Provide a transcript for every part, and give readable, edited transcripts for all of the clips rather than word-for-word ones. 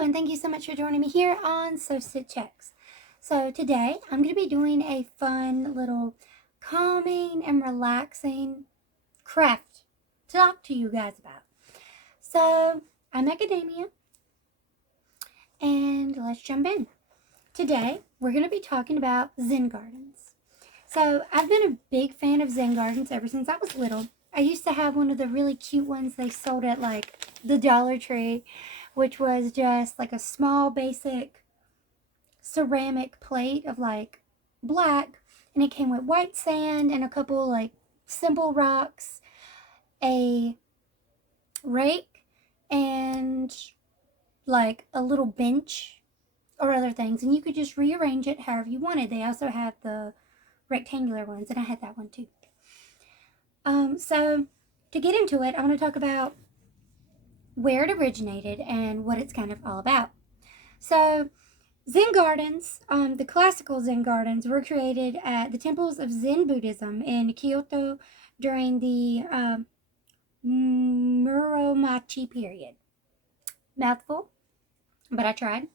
Hello, and thank you so much for joining me here on So Sit Checks. So today I'm going to be doing a fun little calming and relaxing craft to talk to you guys about. So I'm MACADAMIA, and let's jump in. Today we're going to be talking about Zen Gardens. So I've been a big fan of Zen Gardens ever since I was little. I used to have one of the really cute ones they sold at like the Dollar Tree, which was just like a small basic ceramic plate of like black, and it came with white sand and a couple like simple rocks, a rake, and like a little bench or other things, and you could just rearrange it however you wanted. They also have the rectangular ones, and I had that one too. So to get into it, I want to talk about where it originated and what it's kind of all about. So Zen Gardens, the classical Zen Gardens, were created at the temples of Zen Buddhism in Kyoto during the Muromachi period. Mouthful, but I tried.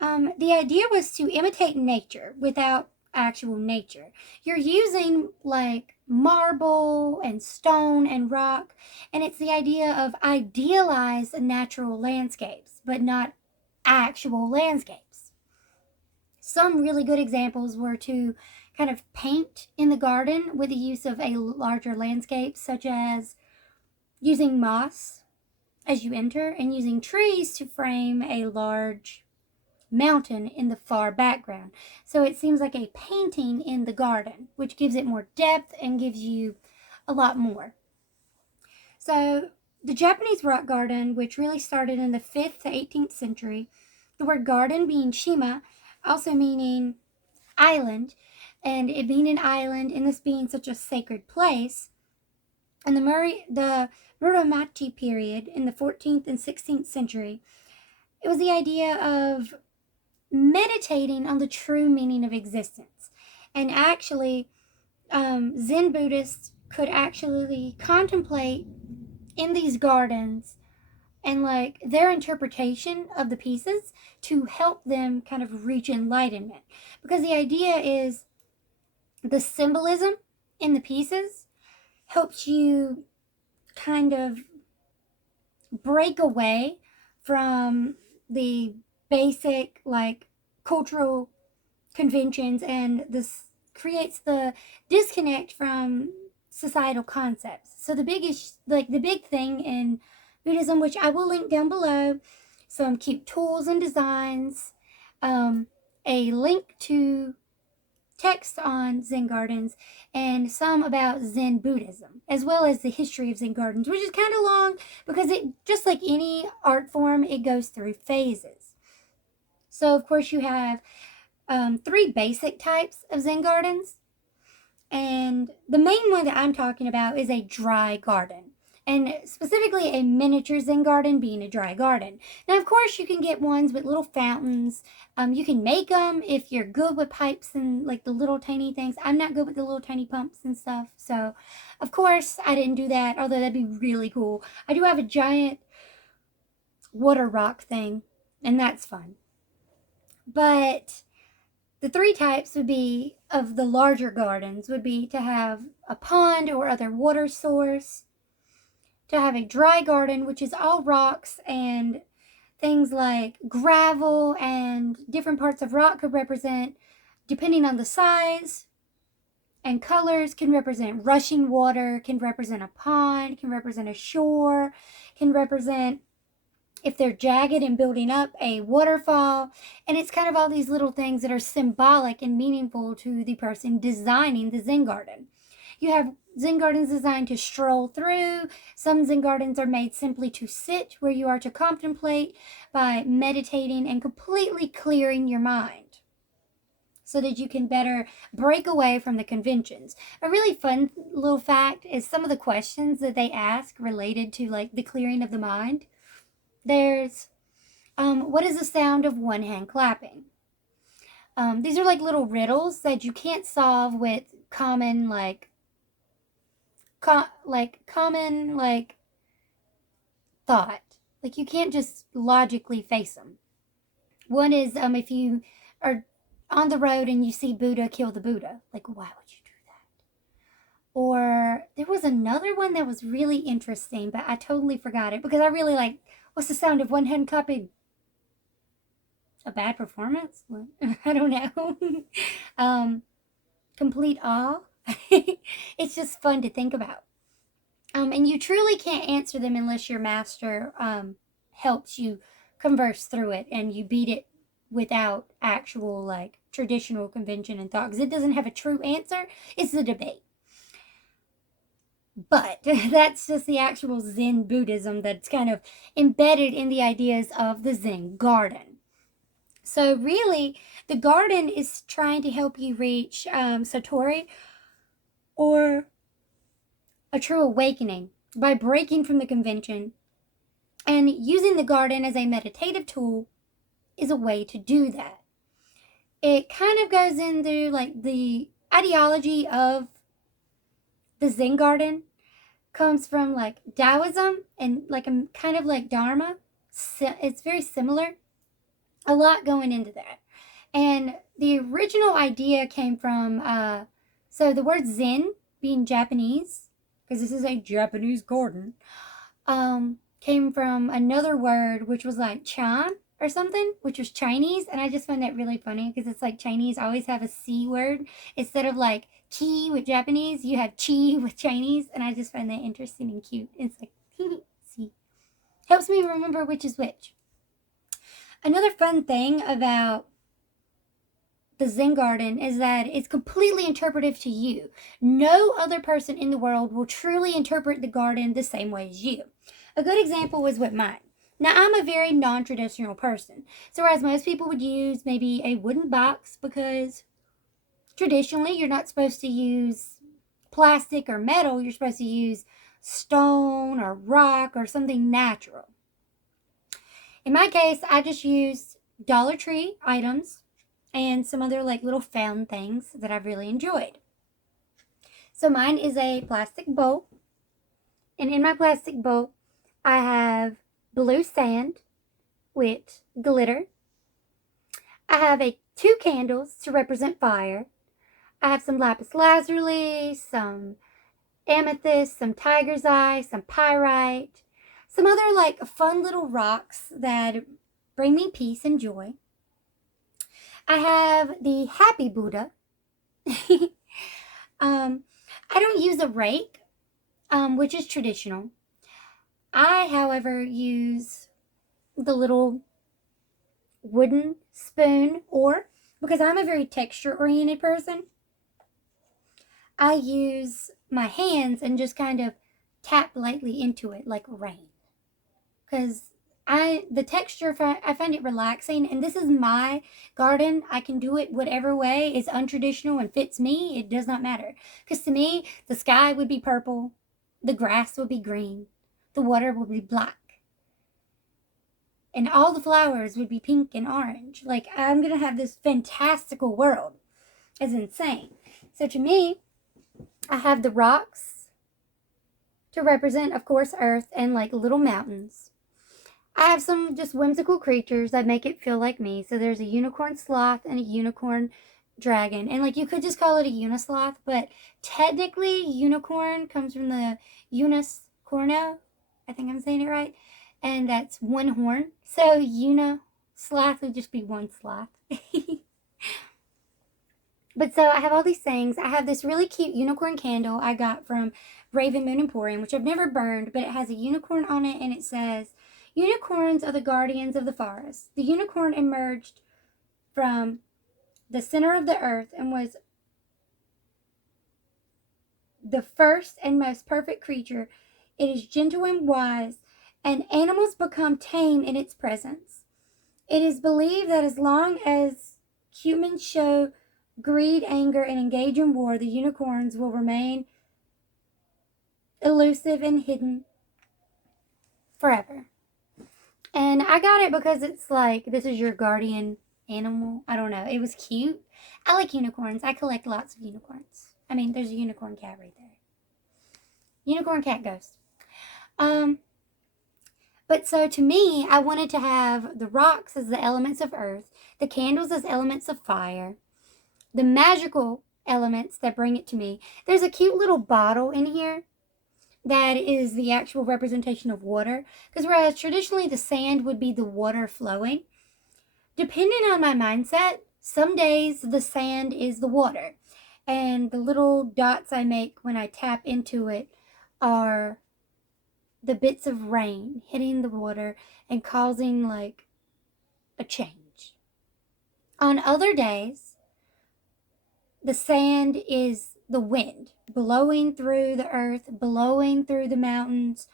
The idea was to imitate nature without actual nature. You're using like marble and stone and rock, and it's the idea of idealized natural landscapes, but not actual landscapes. Some really good examples were to kind of paint in the garden with the use of a larger landscape, such as using moss as you enter and using trees to frame a large mountain in the far background. So it seems like a painting in the garden, which gives it more depth and gives you a lot more. So the Japanese rock garden, which really started in the 5th to 18th century, the word garden being shima, also meaning island, and it being an island and this being such a sacred place. In the Muromachi period in the 14th and 16th century, it was the idea of meditating on the true meaning of existence. And actually, Zen Buddhists could actually contemplate in these gardens and like their interpretation of the pieces to help them kind of reach enlightenment. Because the idea is the symbolism in the pieces helps you kind of break away from the basic like cultural conventions, and this creates the disconnect from societal concepts. So the big thing in Buddhism, which I will link down below, some cute tools and designs, a link to text on Zen Gardens, and some about Zen Buddhism, as well as the history of Zen Gardens, which is kind of long because it, just like any art form, it goes through phases. So of course you have 3 basic types of Zen Gardens, and the main one that I'm talking about is a dry garden, and specifically a miniature Zen garden being a dry garden. Now, of course, you can get ones with little fountains. You can make them if you're good with pipes and like the little tiny things. I'm not good with the little tiny pumps and stuff, so of course I didn't do that, although that'd be really cool. I do have a giant water rock thing, and that's fun. But the 3 types would be of the larger gardens would be to have a pond or other water source, to have a dry garden, which is all rocks and things like gravel, and different parts of rock could represent, depending on the size and colors, can represent rushing water, can represent a pond, can represent a shore, can represent, if they're jagged and building up, a waterfall. And it's kind of all these little things that are symbolic and meaningful to the person designing the Zen garden. You have Zen gardens designed to stroll through. Some Zen gardens are made simply to sit, where you are to contemplate by meditating and completely clearing your mind so that you can better break away from the conventions. A really fun little fact is some of the questions that they ask related to like the clearing of the mind. There's, what is the sound of one hand clapping? These are like little riddles that you can't solve with common common thought. Like, you can't just logically face them. One is if you are on the road and you see Buddha, kill the Buddha. Like, why would you do that? Or there was another one that was really interesting, but I totally forgot it because I really like, what's the sound of one hand clapping? A bad performance? I don't know. Complete awe. It's just fun to think about. And you truly can't answer them unless your master helps you converse through it and you beat it without actual like traditional convention and thought, because it doesn't have a true answer. It's a debate. But that's just the actual Zen Buddhism that's kind of embedded in the ideas of the Zen Garden. So really, the garden is trying to help you reach Satori, or a true awakening, by breaking from the convention. And using the garden as a meditative tool is a way to do that. It kind of goes into like the ideology of the Zen garden comes from like Taoism and like a kind of like Dharma. It's very similar. A lot going into that. And the original idea came from, so the word Zen being Japanese, because this is a Japanese garden, came from another word which was like Chan or something, which was Chinese. And I just find that really funny because it's like Chinese always have a C word. Instead of like ki with Japanese, you have chi with Chinese. And I just find that interesting and cute. It's like, see. Helps me remember which is which. Another fun thing about the Zen garden is that it's completely interpretive to you. No other person in the world will truly interpret the garden the same way as you. A good example was with mine. Now, I'm a very non-traditional person. So whereas most people would use maybe a wooden box, because traditionally you're not supposed to use plastic or metal, you're supposed to use stone or rock or something natural. In my case, I just used Dollar Tree items and some other like little found things that I've really enjoyed. So mine is a plastic bowl. And in my plastic bowl, I have blue sand with glitter. I have two candles to represent fire. I have some lapis lazuli, some amethyst, some tiger's eye, some pyrite, some other like fun little rocks that bring me peace and joy. I have the happy Buddha. I don't use a rake, which is traditional. I, however, use the little wooden spoon, or because I'm a very texture-oriented person, I use my hands and just kind of tap lightly into it like rain. Because the texture, I find it relaxing, and this is my garden. I can do it whatever way is untraditional and fits me. It does not matter. Because to me, the sky would be purple, the grass would be green, the water would be black, and all the flowers would be pink and orange. Like, I'm going to have this fantastical world. It's insane. So to me, I have the rocks to represent, of course, earth and like little mountains. I have some just whimsical creatures that make it feel like me. So there's a unicorn sloth and a unicorn dragon. And like, you could just call it a unisloth, but technically unicorn comes from the unus corno. I think I'm saying it right. And that's one horn. So sloth would just be one sloth. But so I have all these things. I have this really cute unicorn candle I got from Raven Moon Emporium, which I've never burned, but it has a unicorn on it, and it says, "Unicorns are the guardians of the forest. The unicorn emerged from the center of the earth and was the first and most perfect creature. It is gentle and wise, and animals become tame in its presence. It is believed that as long as humans show greed, anger, and engage in war, the unicorns will remain elusive and hidden forever." And I got it because it's like, this is your guardian animal. I don't know. It was cute. I like unicorns. I collect lots of unicorns. I mean, there's a unicorn cat right there. Unicorn cat ghost. But But so to me, I wanted to have the rocks as the elements of earth, the candles as elements of fire, the magical elements that bring it to me. There's a cute little bottle in here that is the actual representation of water, because whereas traditionally the sand would be the water flowing, depending on my mindset, some days the sand is the water, and the little dots I make when I tap into it are the bits of rain hitting the water and causing like a change. On other days, the sand is the wind blowing through the earth, blowing through the mountains,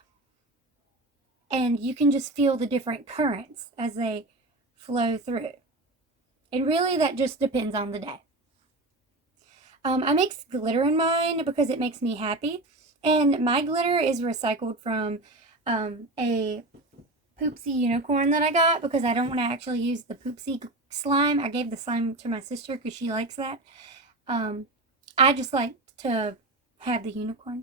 and you can just feel the different currents as they flow through. And really, that just depends on the day. I mix glitter in mine because it makes me happy, and my glitter is recycled from a poopsie unicorn that I got because I don't want to actually use the poopsie slime. I gave the slime to my sister because she likes that. I just like to have the unicorn.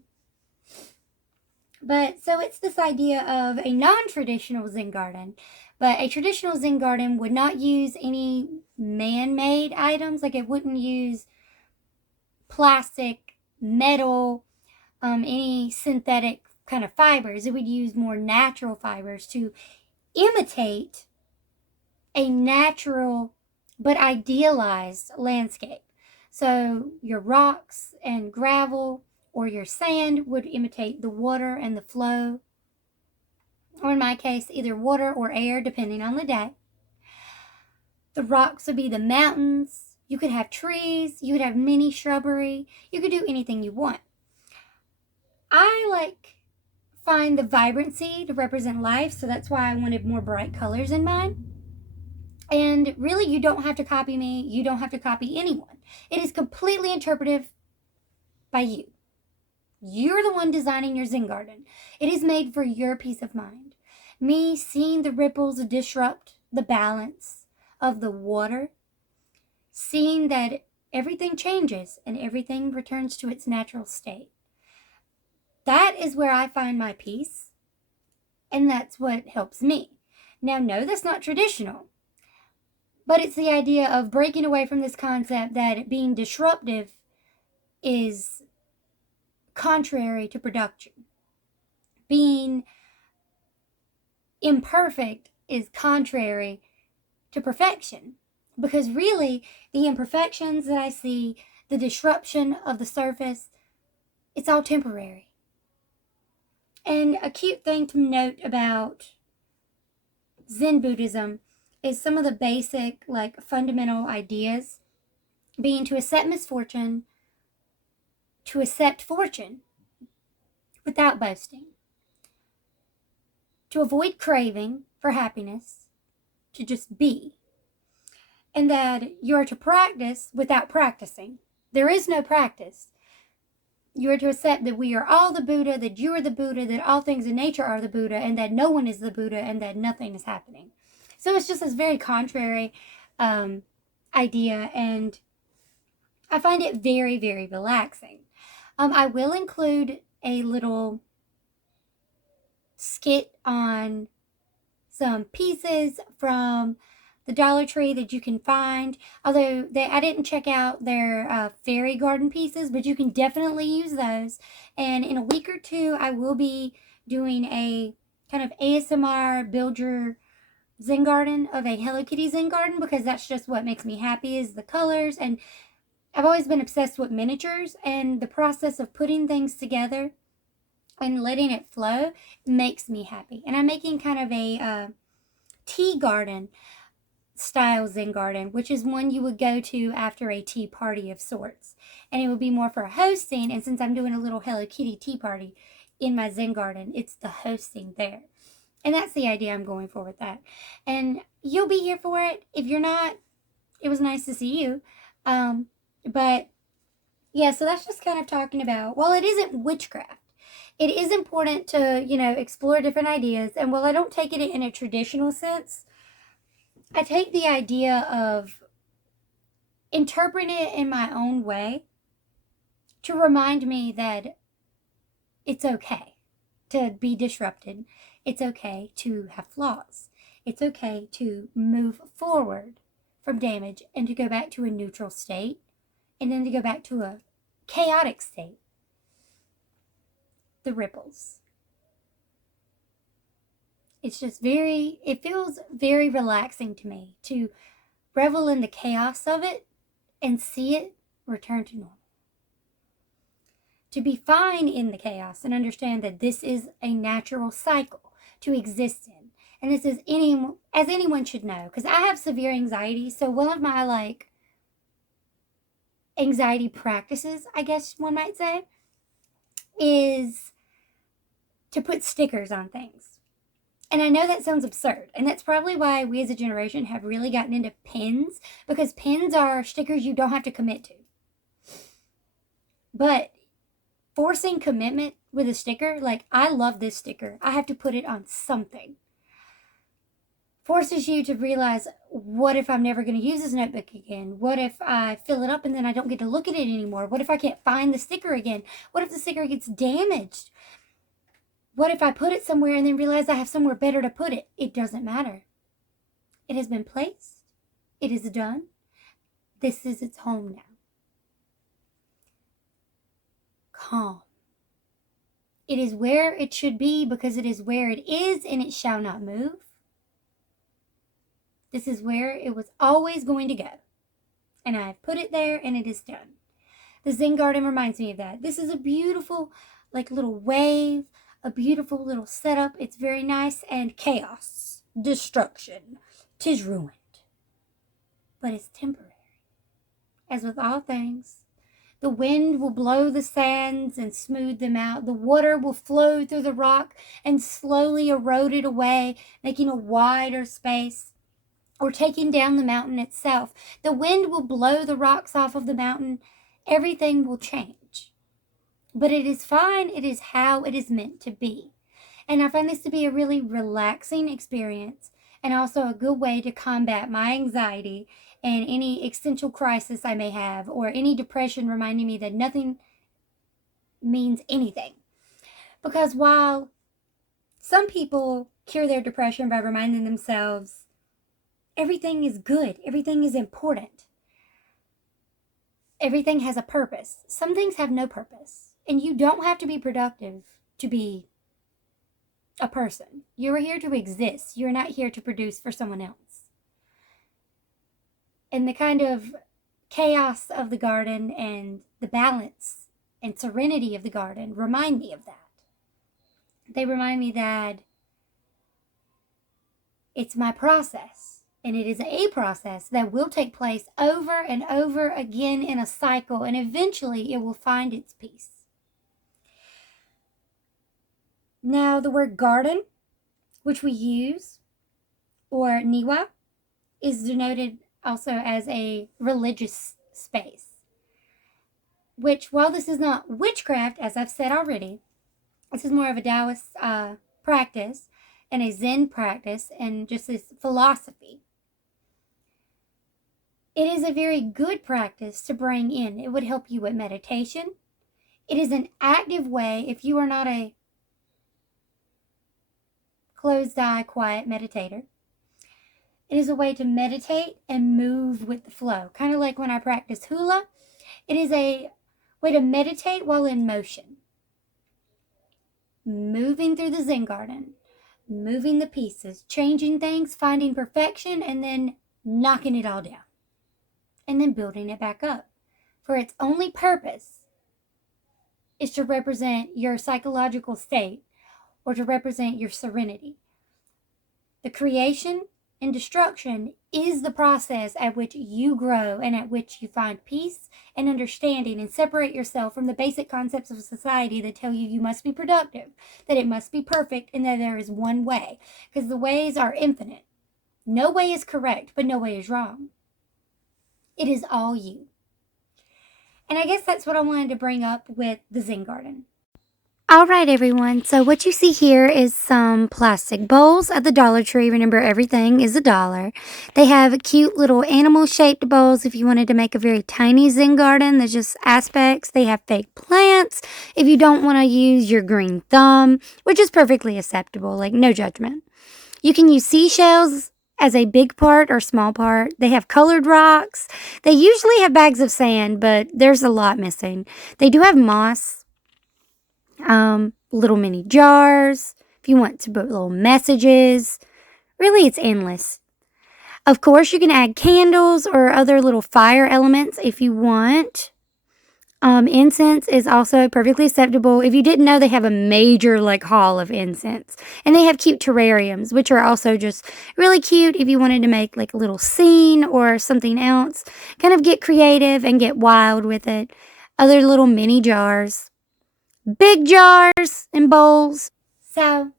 But so it's this idea of a non-traditional Zen garden, but a traditional Zen garden would not use any man-made items. Like it wouldn't use plastic, metal, any synthetic kind of fibers. It would use more natural fibers to imitate a natural but idealized landscape. So your rocks and gravel or your sand would imitate the water and the flow, or in my case, either water or air, depending on the day. The rocks would be the mountains. You could have trees. You could have mini shrubbery. You could do anything you want. I find the vibrancy to represent life, so that's why I wanted more bright colors in mine. And really, you don't have to copy me. You don't have to copy anyone. It is completely interpretive by you. You're the one designing your Zen garden. It is made for your peace of mind. Me seeing the ripples disrupt the balance of the water, seeing that everything changes and everything returns to its natural state. That is where I find my peace, and that's what helps me. Now, no, that's not traditional, but it's the idea of breaking away from this concept that being disruptive is contrary to production. Being imperfect is contrary to perfection, because really the imperfections that I see, the disruption of the surface, it's all temporary. And a cute thing to note about Zen Buddhism is some of the basic, fundamental ideas being to accept misfortune, to accept fortune without boasting, to avoid craving for happiness, to just be, and that you are to practice without practicing. There is no practice. You are to accept that we are all the Buddha, that you are the Buddha, that all things in nature are the Buddha, and that no one is the Buddha, and that nothing is happening. So it's just this very contrary idea, and I find it very, very relaxing. I will include a little skit on some pieces from the Dollar Tree that you can find. Although I didn't check out their fairy garden pieces, but you can definitely use those. And in a week or two, I will be doing a kind of ASMR build your Zen garden of a Hello Kitty Zen garden, because that's just what makes me happy, is the colors. And I've always been obsessed with miniatures, and the process of putting things together and letting it flow makes me happy. And I'm making kind of a tea garden style Zen garden, which is one you would go to after a tea party of sorts. And it would be more for hosting, and since I'm doing a little Hello Kitty tea party in my Zen garden, it's the hosting there. And that's the idea I'm going for with that. And you'll be here for it. If you're not, it was nice to see you. But yeah, so that's just kind of talking about, while it isn't witchcraft, it is important to, explore different ideas. And while I don't take it in a traditional sense, I take the idea of interpreting it in my own way to remind me that it's okay to be disrupted. It's okay to have flaws. It's okay to move forward from damage and to go back to a neutral state and then to go back to a chaotic state. The ripples. It's just it feels very relaxing to me to revel in the chaos of it and see it return to normal. To be fine in the chaos and understand that this is a natural cycle to exist in. And this is as anyone should know, because I have severe anxiety. So one of my anxiety practices, I guess one might say, is to put stickers on things. And I know that sounds absurd, and that's probably why we as a generation have really gotten into pins, because pins are stickers you don't have to commit to. But forcing commitment with a sticker, like I love this sticker, I have to put it on something, forces you to realize, what if I'm never going to use this notebook again? What if I fill it up and then I don't get to look at it anymore? What if I can't find the sticker again? What if the sticker gets damaged? What if I put it somewhere and then realize I have somewhere better to put it? It doesn't matter. It has been placed. It is done. This is its home now. Calm. It is where it should be because it is where it is and it shall not move. This is where it was always going to go. And I have put it there and it is done. The Zen Garden reminds me of that. This is a beautiful, little wave, a beautiful little setup. It's very nice, and chaos, destruction, 'tis ruined. But it's temporary. As with all things, the wind will blow the sands and smooth them out. The water will flow through the rock and slowly erode it away, making a wider space, or taking down the mountain itself. The wind will blow the rocks off of the mountain. Everything will change. But it is fine. It is how it is meant to be. And I find this to be a really relaxing experience, and also a good way to combat my anxiety and any existential crisis I may have, or any depression, reminding me that nothing means anything. Because while some people cure their depression by reminding themselves everything is good, everything is important, everything has a purpose, some things have no purpose. And you don't have to be productive to be a person. You're here to exist. You're not here to produce for someone else. And the kind of chaos of the garden and the balance and serenity of the garden remind me of that. They remind me that it's my process, and it is a process that will take place over and over again in a cycle, and eventually it will find its peace. Now, the word garden, which we use, or niwa, is denoted also as a religious space, which, while this is not witchcraft, as I've said already, this is more of a Taoist practice and a Zen practice and just this philosophy. It is a very good practice to bring in. It would help you with meditation. It is an active way if you are not a closed-eye, quiet meditator. It is a way to meditate and move with the flow. Kind of like when I practice hula. It is a way to meditate while in motion. Moving through the Zen garden. Moving the pieces. Changing things. Finding perfection. And then knocking it all down. And then building it back up. For its only purpose is to represent your psychological state, or to represent your serenity. The creation and destruction is the process at which you grow and at which you find peace and understanding and separate yourself from the basic concepts of society that tell you must be productive, that it must be perfect, and that there is one way. Because the ways are infinite. No way is correct, but no way is wrong. It is all you. And I guess that's what I wanted to bring up with the Zen Garden. All right, everyone. So what you see here is some plastic bowls at the Dollar Tree. Remember, everything is $1. They have cute little animal-shaped bowls if you wanted to make a very tiny Zen garden. There's just aspects. They have fake plants if you don't want to use your green thumb, which is perfectly acceptable, like no judgment. You can use seashells as a big part or small part. They have colored rocks. They usually have bags of sand, but there's a lot missing. They do have moss, little mini jars, if you want to put little messages. Really, it's endless. Of course, you can add candles or other little fire elements if you want. Incense is also perfectly acceptable. If you didn't know, they have a major hall of incense, and they have cute terrariums, which are also just really cute if you wanted to make a little scene or something else. Kind of get creative and get wild with it. Other little mini jars, big jars and bowls. So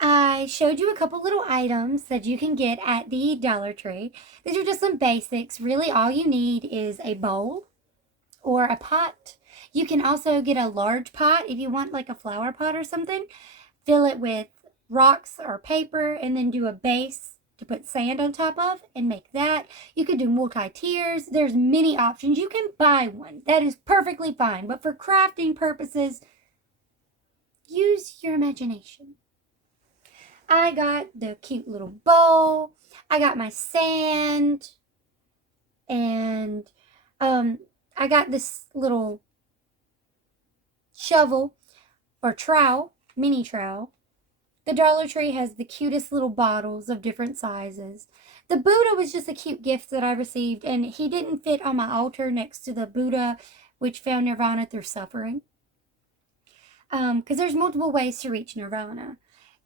I showed you a couple little items that you can get at the Dollar Tree. These are just some basics. Really, all you need is a bowl or a pot. You can also get a large pot if you want a flower pot or something. Fill it with rocks or paper and then do a base to put sand on top of and make that. You could do multi-tiers. There's many options. You can buy one. That is perfectly fine. But for crafting purposes, use your imagination. I got the cute little bowl. I got my sand. And I got this little shovel or trowel, mini trowel. The Dollar Tree has the cutest little bottles of different sizes. The Buddha was just a cute gift that I received, and he didn't fit on my altar next to the Buddha, which found nirvana through suffering. Because there's multiple ways to reach nirvana.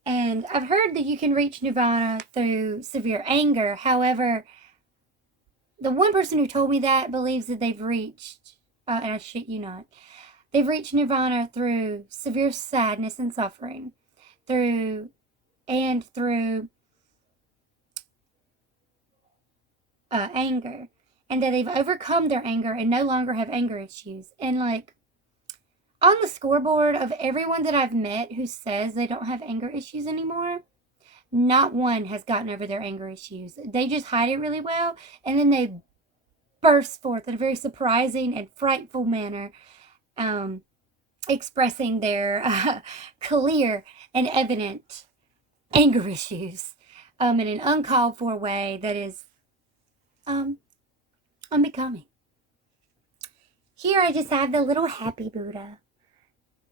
And I've heard that you can reach nirvana through severe anger. However, the one person who told me that believes that they've reached, and I shit you not, they've reached nirvana through severe sadness and suffering, through anger, and that they've overcome their anger and no longer have anger issues. And on the scoreboard of everyone that I've met who says they don't have anger issues anymore, not one has gotten over their anger issues. They just hide it really well, and then they burst forth in a very surprising and frightful manner, expressing their clear and evident anger issues in an uncalled for way that is unbecoming. Here I just have the little happy Buddha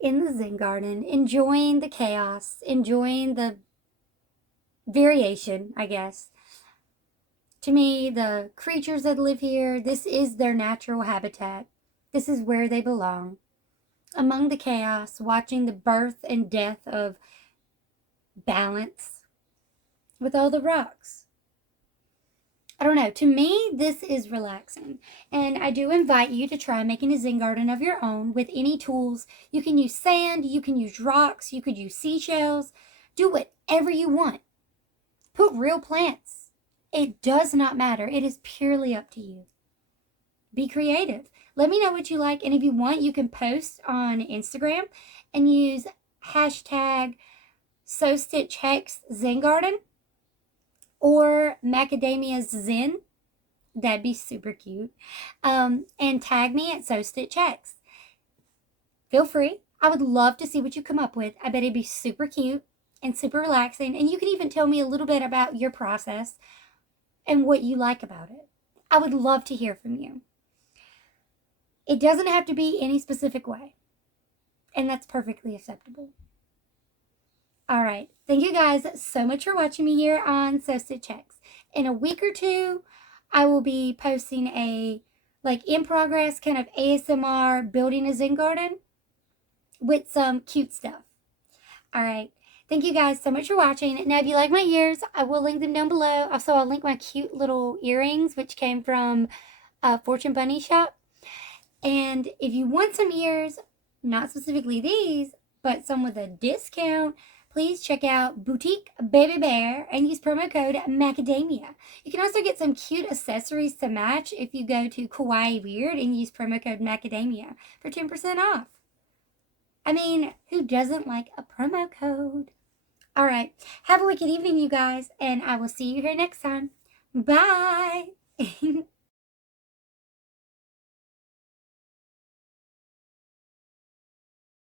in the Zen garden, enjoying the chaos, enjoying the variation, I guess. To me, the creatures that live here, this is their natural habitat. This is where they belong. Among the chaos, watching the birth and death of balance with all the rocks. I don't know. To me, this is relaxing. And I do invite you to try making a Zen garden of your own with any tools. You can use sand, you can use rocks, you could use seashells. Do whatever you want. Put real plants. It does not matter. It is purely up to you. Be creative. Let me know what you like. And if you want, you can post on Instagram and use hashtag #SewStitchHexZenGarden or Macadamia Zen. That'd be super cute. And tag me at SewStitchX. Feel free. I would love to see what you come up with. I bet it'd be super cute and super relaxing. And you can even tell me a little bit about your process and what you like about it. I would love to hear from you. It doesn't have to be any specific way. And that's perfectly acceptable. All right. Thank you guys so much for watching me here on SewStitchX. In a week or two, I will be posting a in progress kind of ASMR building a Zen garden with some cute stuff. All right. Thank you guys so much for watching. Now, if you like my ears, I will link them down below. Also, I'll link my cute little earrings, which came from Fortune Bunny shop. And if you want some ears, not specifically these, but some with a discount, please check out Boutique Baby Bear and use promo code MACADAMIA. You can also get some cute accessories to match if you go to Kawaii Weird and use promo code MACADAMIA for 10% off. I mean, who doesn't like a promo code? All right, have a wicked evening, you guys, and I will see you here next time. Bye!